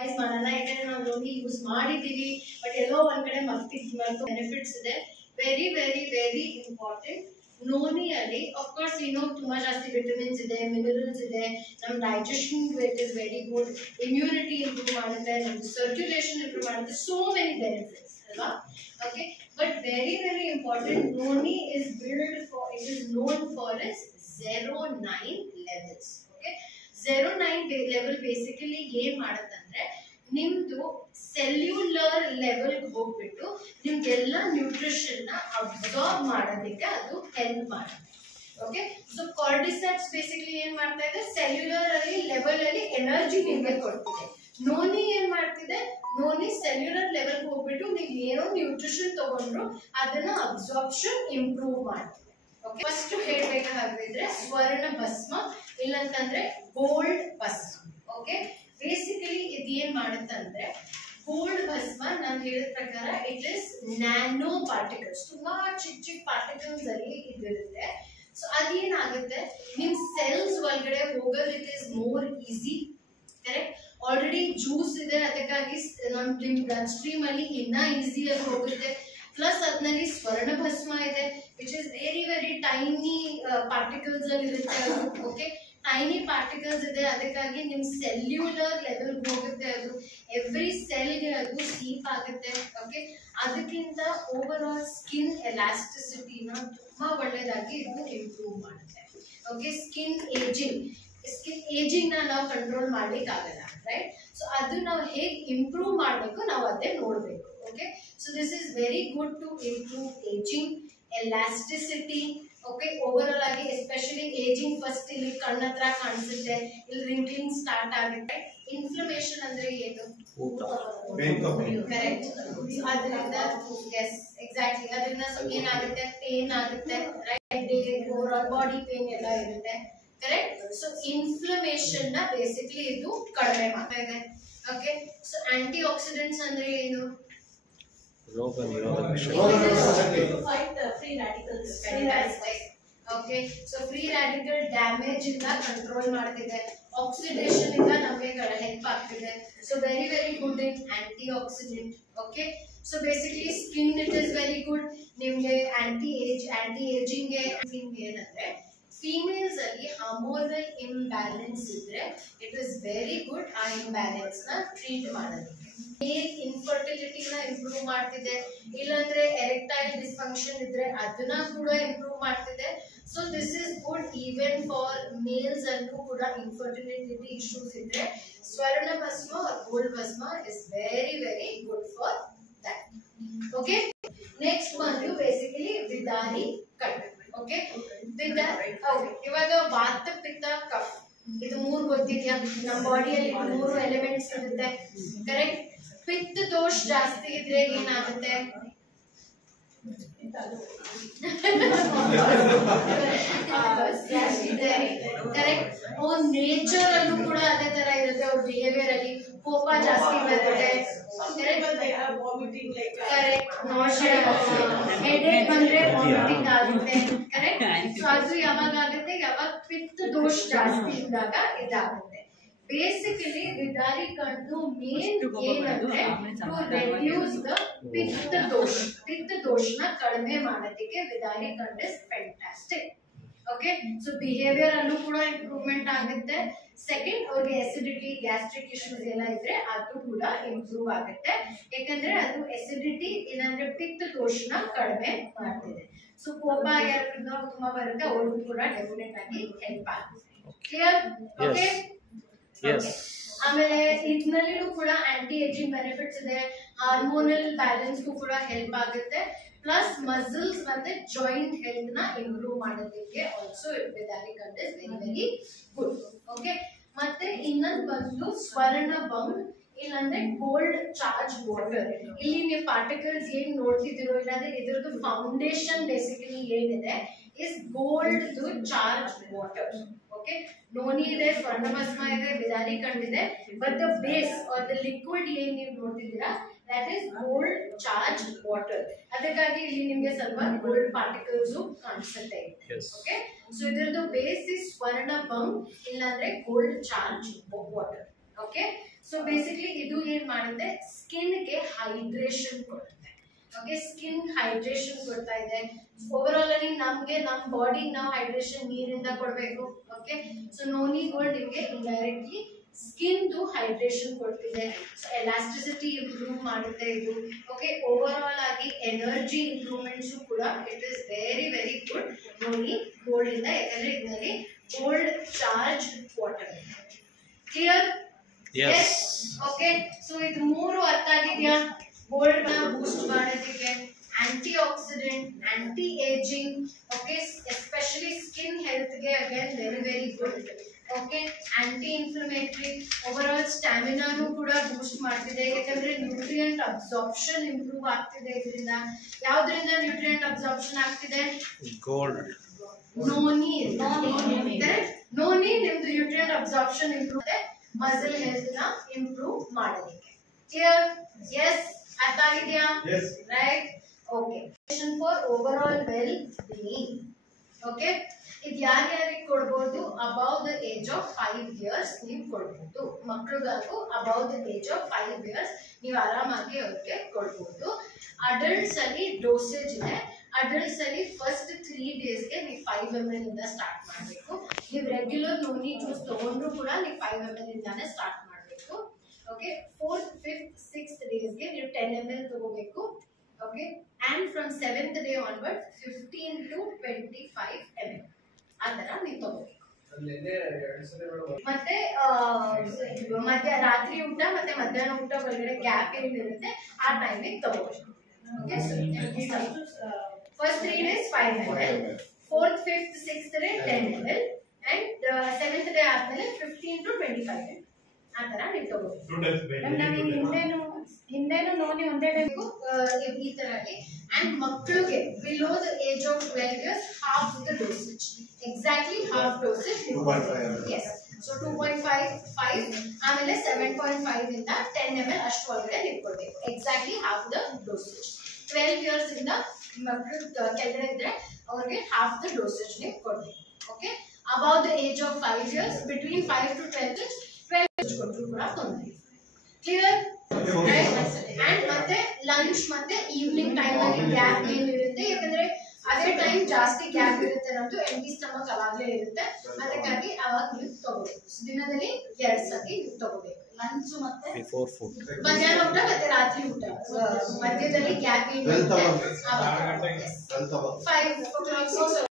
Wise ಮಾಡೋಣ, ಯಾಕಂದ್ರೆ ನಾವು ನೋಡಿ ಯೂಸ್ ಮಾಡಿದ್ದೀವಿ ಬಟ್ ಎಲ್ಲೋ ಒಂದ್ ಕಡೆ ಮರ್ತು ಬೆನಿಫಿಟ್ಸ್ ಇದೆ. Very very very important. ನೋನಿಯಲ್ಲಿ ಆಫ್ ಕೋರ್ಸ್ ತುಂಬಾ ಜಾಸ್ತಿ ವಿಟಮಿನ್ಸ್ ಇದೆ, ಮಿನರಲ್ಸ್ ಇದೆ, ನಮ್ಮ digestion weight is very good, immunity improve ಮಾಡುತ್ತೆ, ನಮ್ದು ಸರ್ಕ್ಯುಲೇಷನ್ ಇಂಪ್ರೂವ್ ಮಾಡುತ್ತೆ, ಸೋ ಮೆನಿ ಬೆನಿಫಿಟ್ಸ್ ಅಲ್ವಾ. Okay, but very very important, noni is build for, it is known for its 0-9 levels. Okay, 0-9 level basically ಏನ್ ಮಾಡುತ್ತಂದ್ರೆ ನಿಮ್ದು cellular level ಹೋಗ್ಬಿಟ್ಟು ನಿಮ್ಗೆಲ್ಲ nutrition ನ ಅಬ್ಸಾರ್ಬ್ ಮಾಡೋದಕ್ಕೆ ಅದು ಹೆಲ್ಪ್ ಮಾಡುತ್ತೆ. ಓಕೆ, ಸೊ ಕಾರ್ಡಿಸೆಪ್ಸ್ ಬೇಸಿಕಲಿ ಏನ್ ಮಾಡ್ತಾ ಇದೆ, ಸೆಲ್ಯುಲರ್ ಅಲ್ಲಿ ಲೆವೆಲ್ ಅಲ್ಲಿ ಎನರ್ಜಿ ನಿಮ್ಗೆ ಕೊಡ್ತಿದೆ. ನೋನಿ ಏನ್ ಮಾಡ್ತಿದೆ, ನೋನಿ ಸೆಲ್ಯುಲರ್ ಲೆವೆಲ್ ಹೋಗ್ಬಿಟ್ಟು ನೀವು ಏನೋ ನ್ಯೂಟ್ರಿಷನ್ ತಗೊಂಡ್ರು ಅದನ್ನ ಅಬ್ಸಾರ್ಪ್ಷನ್ ಇಂಪ್ರೂವ್ ಮಾಡ್ತಿದೆ. ಓಕೆ, ಫಸ್ಟ್ ಹೇಳ್ಬೇಕಾಗಿದ್ರೆ ಸ್ವರ್ಣ ಭಸ್ಮ ಇಲ್ಲಂತಂದ್ರೆ ಗೋಲ್ಡ್ ಭಸ್ಮ. ಓಕೆ, ಬೇಸಿಕಲಿ ಇದು ಏನ್ ಮಾಡುತ್ತಂದ್ರೆ ಗೋಲ್ಡ್ ಭಸ್ಮ ನಾನು ಹೇಳಿದ ಪ್ರಕಾರ ಇಟ್ ಇಸ್ ನ್ಯಾನೋ ಪಾರ್ಟಿಕಲ್ಸ್, ತುಂಬಾ ಚಿಕ್ಕ ಚಿಕ್ಕ ಪಾರ್ಟಿಕಲ್ಸ್ ಅಲ್ಲಿ ಇದಿರುತ್ತೆ. ಸೊ ಅದೇನಾಗುತ್ತೆ ನಿಮ್ ಸೆಲ್ಸ್ ಒಳಗಡೆ ಹೋಗೋದು it is more easy. Correct, already juice ಇದೆ, ಅದಕ್ಕಾಗಿ ನಿಮ್ ಬ್ಲಡ್ ಸ್ಟ್ರೀಮ್ ಅಲ್ಲಿ ಇನ್ನ ಈಸಿಯಾಗಿ ಹೋಗುತ್ತೆ. ಪ್ಲಸ್ ಅದರಲ್ಲಿ ಸ್ವರ್ಣ ಭಸ್ಮ ಇದೆ which is very very tiny particles ಅಲ್ಲಿ ಇರುತ್ತೆ. ಓಕೆ, ಟೈನಿ ಪಾರ್ಟಿಕಲ್ಸ್ ಇದೆ, ಅದಕ್ಕಾಗಿ ನಿಮ್ ಸೆಲ್ಯುಲರ್ ಲೆವೆಲ್ ಹೋಗುತ್ತೆ, ಅದು ಎವ್ರಿ ಸೆಲ್ಗೆ ಅದು ಸೀಪ್ ಆಗುತ್ತೆ. ಓಕೆ, ಅದಕ್ಕಿಂತ ಓವರ್ ಆಲ್ ಸ್ಕಿನ್ ಎಲಾಸ್ಟಿಸಿಟಿನ ತುಂಬಾ ಒಳ್ಳೆಯದಾಗಿ ಇದು ಇಂಪ್ರೂವ್ ಮಾಡುತ್ತೆ. ಓಕೆ, ಸ್ಕಿನ್ ಏಜಿಂಗ್ ನ ನಾವು ಕಂಟ್ರೋಲ್ ಮಾಡ್ಲಿಕ್ಕೆ ಆಗಲ್ಲ, ರೈಟ್. ಸೊ ಅದು ನಾವು ಹೇಗೆ ಇಂಪ್ರೂವ್ ಮಾಡಬೇಕು ನಾವು ಅದೇ ನೋಡ್ಬೇಕು. Okay, so this is very good to improve ageing, elasticity. Okay, overall ಆಗಿ ಎಸ್ಪೆಷಲಿ ಏಜಿಂಗ್ ಫಸ್ಟ್ ಇಲ್ಲಿ ಕಣ್ಣ ಹತ್ರ ಕಾಣಿಸುತ್ತೆ, ಇಲ್ಲಿ ರಿಂಕ್ಲಿಂಗ್ ಸ್ಟಾರ್ಟ್ ಆಗುತ್ತೆ. ಇನ್ಫ್ಲಮೇಷನ್ ಅಂದ್ರೆ ಏನು, ಕರೆಕ್ಟ್, ಅದರಿಂದ ಎಸ್ ಎಕ್ಸಾಕ್ಟ್ಲಿ, ಅದರಿಂದ ಏನಾಗುತ್ತೆ, ಪೇನ್ ಆಗುತ್ತೆ, right, over all body pain ಎಲ್ಲ ಇರುತ್ತೆ. ಕರೆಕ್ಟ್, ಸೊ ಇನ್ಫ್ಲಮೇಷನ್ ನ ಬೇಸಿಕಲಿ ಇದು ಕಡಿಮೆ ಮಾಡ್ತಾ ಇದೆ. ಓಕೆ, ಸೊ ಆಂಟಿ ಆಕ್ಸಿಡೆಂಟ್ಸ್ ಅಂದ್ರೆ ಏನು, ರೋಗ ನಿರೋಧಕ free radicals. Okay, so free radical damage ಇಂದ ಕಂಟ್ರೋಲ್ ಮಾಡ್ತಿದೆ, ಆಕ್ಸಿಡೇಷನ್ ಇಂದ ನಮಗೆ ಹೆಲ್ಪ್ ಆಗ್ತಿದೆ. So very very good in antioxidant. Okay, so basically skin it is very good ನಿಮ್ಗೆ ಆಂಟಿ ಏಜಿಂಗ್ ಏನಂದ್ರೆ ಫೀಮೇಲ್ಸ್ ಅಲ್ಲಿ ಹಾರ್ಮೋನಲ್ ಇಂಬ್ಯಾಲೆನ್ಸ್ ಇದ್ರೆ ಇಟ್ ಇಸ್ ವೆರಿ ಗುಡ್ ಆ ಇಂಬ್ಯಾಲೆನ್ಸ್ ನ ಟ್ರೀಟ್ ಮಾಡೋದಕ್ಕೆ. ಮೇಲ್ ಇನ್ಫರ್ಟಿಲಿಟಿ ನ ಇಂಪ್ರೂವ್ ಮಾಡ್ತಿದೆ, ಇಲ್ಲಾಂದ್ರೆ ಎರೆಕ್ಟೈಲ್ ಡಿಸ್ಫಂಕ್ಷನ್ ಇದ್ರೆ ಅದನ್ನ ಕೂಡ ಇಂಪ್ರೂವ್ ಮಾಡ್ತಿದೆ. So this is good even for males ಅಲ್ಲೂ ಕೂಡ ಇನ್ಫರ್ಟಿಲಿಟಿ ಇಶ್ಯೂಸ್ ಇದ್ರೆ Swarna Bhasma gold Bhasma is very very good for that. Okay, next ಬಂದು ಬೇಸಿಕಲಿ ವಿದಾರಿ ಕಟ್. ಓಕೆ, ಇವಾಗ ವಾತ ಪಿತ್ತ ಕಫ್ ಇದು ಮೂರು ಗೊತ್ತಿದ್ಯಾ, ನಮ್ಮ ಬಾಡಿಯಲ್ಲಿ 3 ಎಲಿಮೆಂಟ್ಸ್ ಇರುತ್ತೆ. ಕರೆಕ್ಟ್, ಪಿತ್ತ ದೋಷ ಜಾಸ್ತಿ ಇದ್ರೆ ಏನಾಗುತ್ತೆ, ಕರೆಕ್ಟ್, ಅವ್ರ ನೇಚರ್ ಅಲ್ಲೂ ಕೂಡ ಅದೇ ತರ ಇರುತ್ತೆ, ಅವ್ರ ಬಿಹೇವಿಯರ್ ಅಲ್ಲಿ ಕೋಪ ಜಾಸ್ತಿ ಬರುತ್ತೆ, ಕರೆಕ್ಟ್, ನಾಶಿಯಾ, ಹೆಡೇಕ್ ಬಂದ್ರೆ ವಾಮಿಟಿಂಗ್ ಆಗುತ್ತೆ. ಕರೆಕ್ಟ್, ಸೊ ಅದು ಯಾವಾಗ ಆಗುತ್ತೆ, ಯಾವಾಗ ಪಿತ್ತ ದೋಷ ಜಾಸ್ತಿ ಇದ್ದಾಗ ಇದಾಗುತ್ತೆ. ಬೇಸಿಕಲಿ ವಿದಾರಿ ಕಣ್ಣು ಮೇನ್ ಏನಂದ್ರೆ ಟು ರೆಡ್ಯೂಸ್ ದ ಪಿತ್ತ ದೋಷನ ಕಡಿಮೆ ಮಾಡೋದಕ್ಕೆ ವಿದಾರಿ ಕಣ್ಣು is fantastic. Okay, so behaviour ಅಲ್ಲೂ ಕೂಡ ಇಂಪ್ರೂವ್ಮೆಂಟ್ ಆಗುತ್ತೆ. ಸೆಕೆಂಡ್, ಅವ್ರಿಗೆ ಎಸಿಡಿಟಿ ಗ್ಯಾಸ್ಟ್ರಿಕ್ ಇಶ್ಯೂಸ್ ಎಲ್ಲ ಇದ್ರೆ ಅದು ಕೂಡ ಇಂಪ್ರೂವ್ ಆಗುತ್ತೆ, ಯಾಕಂದ್ರೆ ಅದು ಎಸಿಡಿಟಿ ಇಲ್ಲಾಂದ್ರೆ ಪಿತ್ತ ದೋಷನ ಕಡಿಮೆ ಮಾಡ್ತಿದೆ. ಸೊ ಕೋಪ ಯಾರಿಗೂ ತುಂಬಾ ಬರುತ್ತೆ ಅವ್ರಿಗೂ ಕೂಡ ಡೆಫಿನೆಟ್ ಆಗಿ ಹೆಲ್ಪ್ ಆಗುತ್ತೆ. ಕ್ಲಿಯರ್? ಓಕೆ, ಆಮೇಲೆ ಇದ್ನಲ್ಲಿನೂ ಕೂಡ ಆಂಟಿ ಏಜಿಂಗ್ ಬೆನಿಫಿಟ್ಸ್ ಇದೆ, ಹಾರ್ಮೋನಲ್ ಬ್ಯಾಲೆನ್ಸ್ ಕೂಡ ಹೆಲ್ಪ್ ಆಗುತ್ತೆ, ಪ್ಲಸ್ ಮಸಲ್ಸ್ ಮತ್ತೆ ಜಾಯಿಂಟ್ ಹೆಲ್ತ್ ನ ಇಂಪ್ರೂವ್ ಮಾಡೋದಕ್ಕೆ ಆಲ್ಸೋ ವಿದಾರಿ ಕಟ್ is very very good. Okay, ಮತ್ತೆ ಇನ್ನೊಂದು ಬಂದು ಸ್ವರ್ಣ ಬಂಗ್ ಇಲ್ಲಾಂದ್ರೆ ಗೋಲ್ಡ್ ಚಾರ್ಜ್ ವಾಟರ್. ಇಲ್ಲಿ ನೀವು ಪಾರ್ಟಿಕಲ್ಸ್ ಏನ್ ನೋಡ್ತಿದ್ದೀರೋ ಇಲ್ಲಾಂದ್ರೆ ಇದ್ರದ್ದು ಫೌಂಡೇಶನ್ ಬೇಸಿಕಲಿ ಏನಿದೆ is gold charge water. Okay, noni ಇದೆ, ಸ್ವರ್ಣ ಭಸ್ಮ ಇದೆ, ವಿದಾರಿ ಕಂಡಿದೆ, but the base are the liquid ಏನ್ ನೀವು ನೋಡ್ತಿದ್ದೀರಾ that is gold charged water. ಅದಕ್ಕಾಗಿ ಇಲ್ಲಿ ನಿಮಗೆ ಸ್ವಲ್ಪ ಗೋಲ್ಡ್ ಪಾರ್ಟಿಕಲ್ಸ್ ಕಾಣಿಸುತ್ತೆ. ಓಕೆ, ಸೊ ಇದರದ್ದು ಬೇಸ್ ಇಸ್ ಸ್ವರ್ಣ ಬಂಗ್ ಇಲ್ಲಾಂದ್ರೆ gold charge water. Okay. So basically ಇದು ಏನ್ ಮಾಡುತ್ತೆ, ಸ್ಕಿನ್ ಗೆ ಹೈಡ್ರೇಷನ್ ಕೊಡುತ್ತೆ. ಓಕೆ, ಸ್ಕಿನ್ ಹೈಡ್ರೇಷನ್ ಕೊಡ್ತಾ ಇದೆ. ಓವರ್ ಆಲ್ ಅಲ್ಲಿ ನಮ್ಗೆ ನಮ್ ಬಾಡಿ ನಾವು ಹೈಡ್ರೇಷನ್ ನೀರಿಂದ ಕೊಡ್ಬೇಕು. ಓಕೆ, ಸೊ ನೋನಿ ಗೋಲ್ಡ್ ನಿಮ್ಗೆ ಇಂಡೈರೆಕ್ಟ್ಲಿ ಸ್ಕಿನ್ ದು ಹೈಡ್ರೇಷನ್ ಕೊಡ್ತಿದೆ. ಸೊ ಎಲಾಸ್ಟಿಸಿಟಿ ಇಂಪ್ರೂವ್ ಮಾಡುತ್ತೆ ಇದು. ಓಕೆ, ಓವರ್ ಆಲ್ ಆಗಿ ಎನರ್ಜಿ ಇಂಪ್ರೂವ್ಮೆಂಟ್ಸ್ ಕೂಡ it is very very good noni gold ಇಂದ. ಯಾಕಂದ್ರೆ ಇದರಲ್ಲಿ gold charge water. Clear? Yes. Okay, so ಇದು ಮೂರು ಅರ್ಥ ಆಗಿದೆಯಾ? ಗೋಲ್ಡ್ ನ ಬೂಸ್ಟ್ ಮಾಡೋದಕ್ಕೆ, antioxidant, anti aging, okay, especially skin health ಗೆ again very very good. Okay, anti inflammatory, overall ಸ್ಟಾಮಿನಾನು ಕೂಡ ಬೂಸ್ಟ್ ಮಾಡ್ತಿದೆ. ಯಾಕಂದ್ರೆ ನ್ಯೂಟ್ರಿಯೆಂಟ್ ಅಬ್ಸಾರ್ಪ್ಷನ್ ಇಂಪ್ರೂವ್ ಆಗ್ತಿದೆ ಇದರಿಂದ. ಯಾವ್ದ್ರಿಂದ ನ್ಯೂಟ್ರಿಯೆಂಟ್ ಅಬ್ಸಾರ್ಪ್ಷನ್ ಆಗ್ತಿದೆ? Gold. ನೋನಿ. ನೋನಿ ನಿಮ್ದು ನ್ಯೂಟ್ರಿಯೆಂಟ್ ಅಬ್ಸಾರ್ಪ್ಷನ್ ಇಂಪ್ರೂವ್ ಇದೆ, ಮಸಲ್ ಹೆಲ್ತ್ ನ ಇಂಪ್ರೂವ್ ಮಾಡೋದಕ್ಕೆ. ಕ್ಲಿಯರ್? ಎಸ್, ಅರ್ಥ ಆಗಿದೆಯಾ? Right. Okay, for overall well being. Okay, ಇದು ಯಾರ್ಯಾರಿಗೆ ಕೊಡ್ಬೋದು? Above the age of 5 years ನೀವು ಕೊಡ್ಬೋದು. ಮಕ್ಕಳಿಗಾಗೂ above the age of 5 years ನೀವು ಆರಾಮಾಗಿ ಅವ್ರಿಗೆ ಕೊಡ್ಬೋದು. ಅಡಲ್ಟ್ಸ್ ಅಲ್ಲಿ ಡೋಸೇಜ್ ಇದೆ. ಅಡಲ್ಟ್ಸ್ ಅಲ್ಲಿ ಫಸ್ಟ್ 3 days ಗೆ ನೀವು 5 ml ಇಂದ ಸ್ಟಾರ್ಟ್ ಮಾಡಬೇಕು. ನೀವು ರೆಗ್ಯುಲರ್ ನೋನಿ ಜ್ಯೂಸ್ ತಗೊಂಡ್ರು ಕೂಡ ನೀವು 5 ml ಇಂದಾನೆ ಸ್ಟಾರ್ಟ್ ಮಾಡಬೇಕು. Okay, 4th, 5th, 6th days ಗೆ ನೀವು 10 ml ತಗೋಬೇಕು. Okay, and from 7th day onwards 15 to 25 ml ಆ ತರ ನೀವು ತಗೋಬೇಕು. ಮತ್ತೆ ರಾತ್ರಿ ಊಟ ಮತ್ತೆ ಮಧ್ಯಾಹ್ನ ಊಟ ಒಳಗಡೆ ಗ್ಯಾಪ್ ಏನಿರುತ್ತೆ ಆ ಟೈಮಿಗೆ ತಗೋಬೇಕು. Okay, first 3 days 5 ml, 4th, 5th, 6th day 10 ml, and 7th day ಆದ್ಮೇಲೆ 15 to 25 ml ಆ ತರ ನೀವು ತಗೋಬೇಕು. ಹಿಂದೆನೂ ನೋನಿ ಒಂದೇ ಟೈಮಿಗೂ ಈ ತರ. ಅಂಡ್ ಮಕ್ಕಳಿಗೆ below the age of 12 years half the dosage, exactly half dosage. Yes, so 2.5 ಆಮೇಲೆ 7.5 ಇಂದ 10 ml ಅಷ್ಟು ಒಳಗಡೆ ನೀವು ಕೊಡ್ಬೇಕು. Exactly half the dosage. 12 years ಇಂದ ಮಕ್ಕಳು ಕೆಳಗಡೆ ಇದ್ರೆ ಅವ್ರಿಗೆ ಹಾಫ್ ದ ಡೋಸೇಜ್ ನೀವು ಕೊಡ್ಬೇಕು. Okay, above the age of 5 years, between 5 to 12 ಕೊಟ್ಟರು ಕೂಡ ತೊಂದರೆ. ಕ್ಲಿಯರ್? ಅಂಡ್ ಮತ್ತೆ ಲಂಚ್ ಮತ್ತೆ ಈವ್ನಿಂಗ್ ಟೈಮ್ ಅಲ್ಲಿ ಗ್ಯಾಪ್ ಏನಿರುತ್ತೆ, ಯಾಕಂದ್ರೆ ಅದೇ ಟೈಮ್ ಜಾಸ್ತಿ ಗ್ಯಾಪ್ ಇರುತ್ತೆ, ನಮ್ದು ಎಂಟಿ ಸ್ಟಮಕ್ ಅವಾಗಲೇ ಇರುತ್ತೆ. ಅದಕ್ಕಾಗಿ ಅವಾಗ ನೀವು ತಗೋಬೇಕು. ದಿನದಲ್ಲಿ 2 ಸತಿ ನೀವು ತಗೋಬೇಕು. ಲಂಚ್ ಮತ್ತೆ ಮಧ್ಯಾಹ್ನ ಊಟ ಮತ್ತೆ ರಾತ್ರಿ ಊಟ ಮಧ್ಯದಲ್ಲಿ ಗ್ಯಾಪ್ ಏನಿರುತ್ತೆ 5 o'clock.